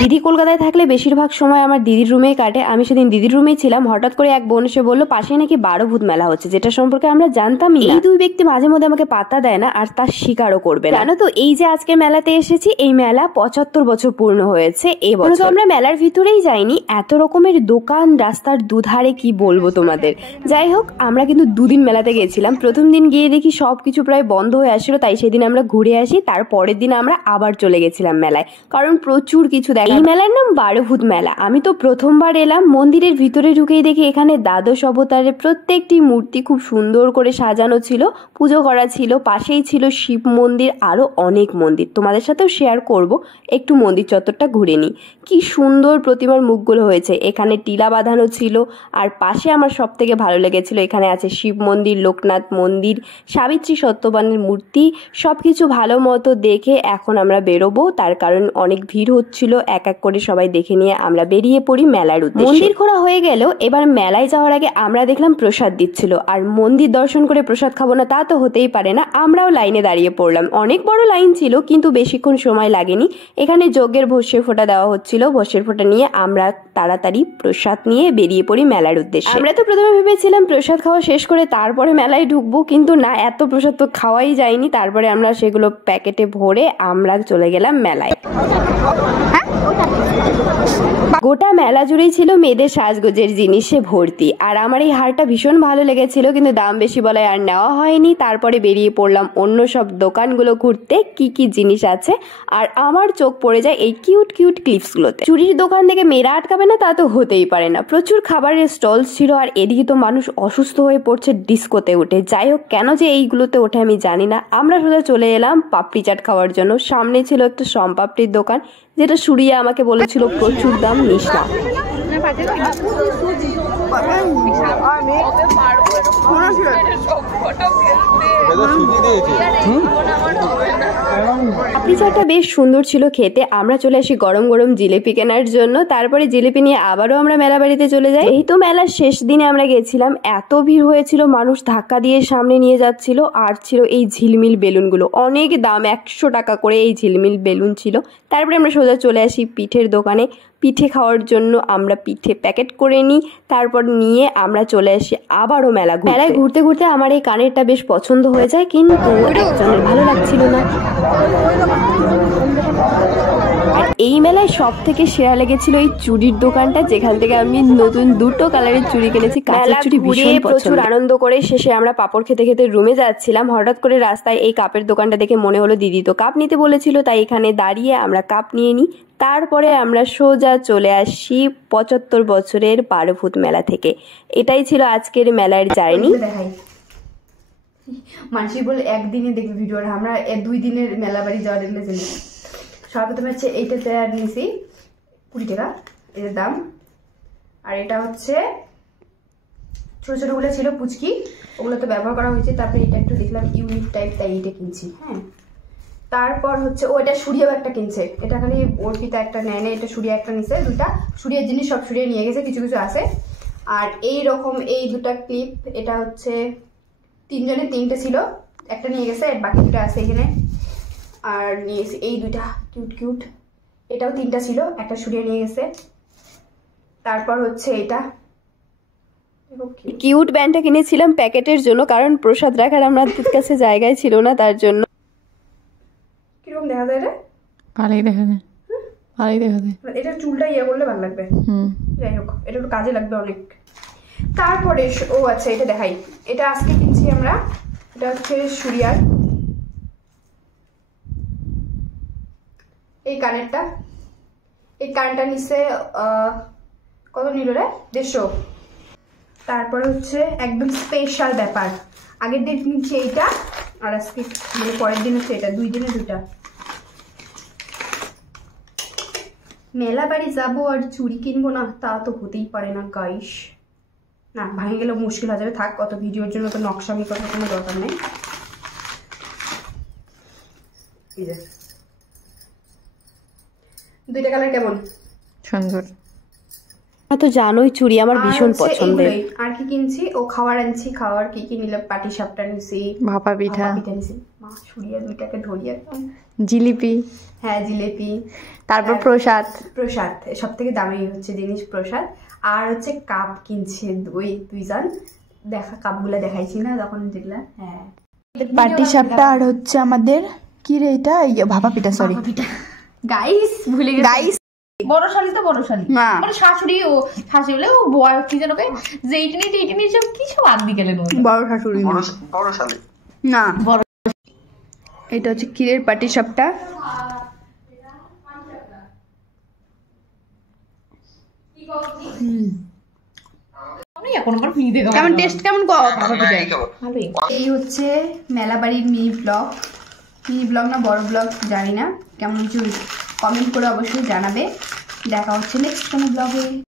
দিদি কলকাতায় থাকলে বেশিরভাগ সময় আমার দিদির রুমেই কাটে। আমি সেদিন দিদির রুমেই ছিলাম, হঠাৎ করে এক বোন এসে বললো পাশে নাকি 12 ভূত মেলা হচ্ছে, যেটা সম্পর্কে আমরা জানতামই না। এই দুই ব্যক্তি মাঝে মধ্যে আমাকে পাত্তা দেয় না, আর তার স্বীকারও করবে না। জানো তো, এই যে আজকে মেলাতে এসেছি, এই মেলা 75 বছর পূর্ণ হয়েছে এবছর। আমরা মেলার ভিতরেই যাইনি, এত রকমের দোকান রাস্তার দুধারে, কি বলবো তোমাদের। যাই হোক, আমরা কিন্তু দুদিন মেলাতে গেছিলাম। প্রথম দিন গিয়ে দেখি সবকিছু প্রায় বন্ধ হয়ে আসছিল, তাই সেদিন আমরা ঘুরে আসি। তার পরের দিন আমরা আবার চলে গেছিলাম মেলায়, কারণ প্রচুর কিছু দেখা। এই মেলার নাম 12 ভূত মেলা। আমি তো প্রথমবার এলাম। মন্দিরের ভিতরে ঢুকেই দেখি এখানে দ্বাদশ অবতারের প্রত্যেকটি মূর্তি খুব সুন্দর করে সাজানো ছিল, পুজো করা ছিল। পাশেই ছিল শিব মন্দির, আরো অনেক মন্দির। তোমাদের সাথেও শেয়ার করব, একটু মন্দির চত্বরটা ঘুরে নিই। কি সুন্দর প্রতিমার মুখগুলো হয়েছে। এখানে টিলা বাঁধানো ছিল, আর পাশে আমার সব থেকে ভালো লেগেছিল, এখানে আছে শিব মন্দির, লোকনাথ মন্দির, সাবিত্রী সত্যবানের মূর্তি। সবকিছু ভালো মতো দেখে এখন আমরা বেরোবো, তার কারণ অনেক ভিড় হচ্ছিল। এক এক করে সবাই দেখে নিয়ে আমরা বেরিয়ে পড়ি মেলার উদ্দেশ্যে। মন্দির ঘোরা হয়ে গেল। এবার মেলায় যাওয়ার আগে আমরা দেখলাম প্রসাদ দিচ্ছিল, আর মন্দির দর্শন করে প্রসাদ খাবো না তা তো হতেই পারে না। আমরাও লাইনে দাঁড়িয়ে পড়লাম। অনেক বড় লাইন ছিল, কিন্তু বেশিক্ষণ সময় লাগেনি। এখানে যজ্ঞের ভস্যের ফোঁটা দেওয়া হচ্ছিল। ভস্যের ফোঁটা নিয়ে আমরা তাড়াতাড়ি প্রসাদ নিয়ে বেরিয়ে পড়ি মেলার উদ্দেশ্যে। আমরা তো প্রথমে ভেবেছিলাম প্রসাদ খাওয়া শেষ করে তারপরে মেলায় ঢুকবো, কিন্তু না, এত প্রসাদ তো খাওয়াই যায়নি। তারপরে আমরা সেগুলো প্যাকেটে ভরে আমরা চলে গেলাম মেলায়। গোটা মেলা জুড়েই ছিল মেয়েদের সাজগোজের জিনিসে ভর্তি, আর আমার এই হারটা ভীষণ ভালো লেগেছিল, কিন্তু দাম বেশি বলায় আর নেওয়া হয়নি। তারপরে বেরিয়ে পড়লাম অন্য সব দোকানগুলো ঘুরতে, কি কি জিনিস আছে। আর আমার চোখ পড়ে যায় এই কিউট কিউট ক্লিপসগুলোতে। চুরির দোকান থেকে মেয়েরা আটকাবে না তা তো হতেই পারে না। প্রচুর খাবারের স্টল ছিল, আর এদিকে তো মানুষ অসুস্থ হয়ে পড়ছে ডিস্কোতে উঠে। যাই হোক, কেন যে এইগুলোতে ওঠে আমি জানি না। আমরা সোজা চলে এলাম পাপড়ি চাট খাওয়ার জন্য। সামনে ছিল একটা সোমপাপড়ির দোকান, যেটা সুরিয়া আমাকে বলেছিল প্রচুর দাম, নিস না। পাপড়ি চাটটা বেশ সুন্দর ছিল খেতে। আমরা চলে আসি গরম গরম জিলিপি কেনার জন্য। তারপরে জিলিপি নিয়ে আবারও আমরা মেলা বাড়িতে চলে যাই। এই তো মেলার শেষ দিনে আমরা গেছিলাম, এত ভিড় হয়েছিল, মানুষ ধাক্কা দিয়ে সামনে নিয়ে যাচ্ছিল। আর ছিল এই ঝিলমিল বেলুনগুলো, অনেক দাম, 100 টাকা করে এই ঝিলমিল বেলুন ছিল। তারপরে আমরা সোজা চলে আসি পিঠের দোকানে। পিঠে খাওয়ার জন্য আমরা পিঠে প্যাকেট করে নিই। তারপর নিয়ে আমরা চলে আসি আবারও মেলায় ঘুরতে ঘুরতে আমার এই কানেরটা বেশ পছন্দ হয়ে যায়, কিন্তু একজনের ভালো লাগছিল না। আর এই মেলায় সব থেকে সেরা লেগেছিল এই চুড়ির দোকানটা, যেখান থেকে আমি নতুন 2টো কালারের চুড়ি কিনেছি। কাঁচের চুড়ি ভীষণ প্রচুর আনন্দ করে শেষে আমরা পাপড় খেতে খেতে রুমে যাচ্ছিলাম। হঠাৎ করে রাস্তায় এই কাপের দোকানটা দেখে মনে হলো দিদি তো কাপ নিতে বলেছিল, তাই এখানে দাঁড়িয়ে আমরা কাপ নিয়ে নিই। তারপরে আমরা সোজা চলে আসি 75 বছরের 12 ভূত মেলা থেকে। এটাই ছিল আজকের মেলার জার্নি। মানুষই বলে একদিনে দেখবে ভিডিওটা, আমরা 2 দিনের মেলা বাড়ি যাওয়া দেখলে চলি। সর্বপ্রথমে হচ্ছে এইটা চেয়ার নিয়েছি 20 টাকা এর দাম, আর এটা হচ্ছে ছোট ছোটগুলো ছিল পুচকি, ওগুলো তো ব্যবহার করা হয়েছে। তারপরে এটা একটু দেখলাম ইউনিক টাইপ, তাই এইটা কিনছি। হ্যাঁ, তারপর হচ্ছে ও এটা সুরিয়াও একটা কিনছে, এটা খালি অর্পিতা একটা নেয় না, এটা সুরিয়া একটা নিছে। 2টা সুরিয়ার জিনিস সব সুরিয়া নিয়ে গেছে, কিছু কিছু আছে। আর এই রকম এই 2টা ক্লিপ, এটা হচ্ছে 3 জনের 3টে ছিল, একটা নিয়ে গেছে, বাকি 2টা আছে এখানে। আর নিয়েছি এই 2টা কিউট কিউট, এটাও 3টা ছিল, একটা সুরিয়া নিয়ে গেছে। তারপর হচ্ছে এটা কিউট ব্যান্ডটা কিনেছিলাম প্যাকেটের জন্য, কারণ প্রসাদ রাখার আমাদের কাছে জায়গায় ছিল না, তার জন্য। কিরকম দেখা যায় রে? ভালোই দেখা যায়, ভালোই দেখা যায়। এটা চুলটা ইয়ে করলে ভালো লাগবে। যাই হোক, এটা একটু কাজে লাগবে অনেক। তারপরে ও আচ্ছা, এটা দেখাই, এটা আজকে কিনছি আমরা। এটা হচ্ছে সুরিয়ার এই কানেরটা। এই কানেরটা নিচ্ছে কত নিল রে? 150। তারপর হচ্ছে একদম স্পেশাল ব্যাপার, আগের দিন কিনছি এইটা, আর আজকে মানে পরের দিন হচ্ছে এটা, 2 দিনে 2টা। মেলা বাড়ি যাবো আর চুড়ি কিনবো না তা তো হতেই পারে না গাইস। না, ভাঙে গেলে মুশকিল হয়ে যাবে। থাক, কত ভিডিওর জন্য তো নকশামি করার কোনো দরকার নেই। 2টা কালার কেমন? সুন্দর। তো জানোই চুড়ি আমার ভীষণ পছন্দের। আর কি কিনছি, ও খাবার আনছি, খাবার কি কি নিলাম, পাটি সাপটা নিছি, ভাপা পিঠা, পিঠা নিছি, মা ছুরিয়া দুইটাকে ধরিয়া, জিলিপি, হ্যাঁ জিলেপি, তারপর প্রসাদ। প্রসাদ সব থেকে দামি হচ্ছে জিনিস প্রসাদ। আর হচ্ছে কাপ কিনছে ওই দুইজন, কাপগুলা দেখাইছি না তখন যেগুলা, হ্যাঁ পাটি সাপটা আর হচ্ছে আমাদের কি রে এটা, ভাপা পিঠা, সরি গাইস ভুলে গেছি। গাইস বড় শালি তো বড় শালি, না মানে শাশুড়ি, ও শাশুড়ি বলে ও বয় কি যেন যে এইটা নিয়ে সব কি সব আগ দিয়ে গেলেন। বড় শাশুড়ি বড় শালি না, এটা হচ্ছে ক্ষীরের পাটি সাপটা। এখন আমার ফ্রি দেখো কেমন টেস্ট, কেমন ভালোই। এই হচ্ছে মেলাবাড়ির মিনি ব্লগ না বড় ব্লগ জানি না, কেমন কিছু কমেন্ট করে অবশ্যই জানাবে। দেখা হচ্ছে নেক্সট কোনো ব্লগে।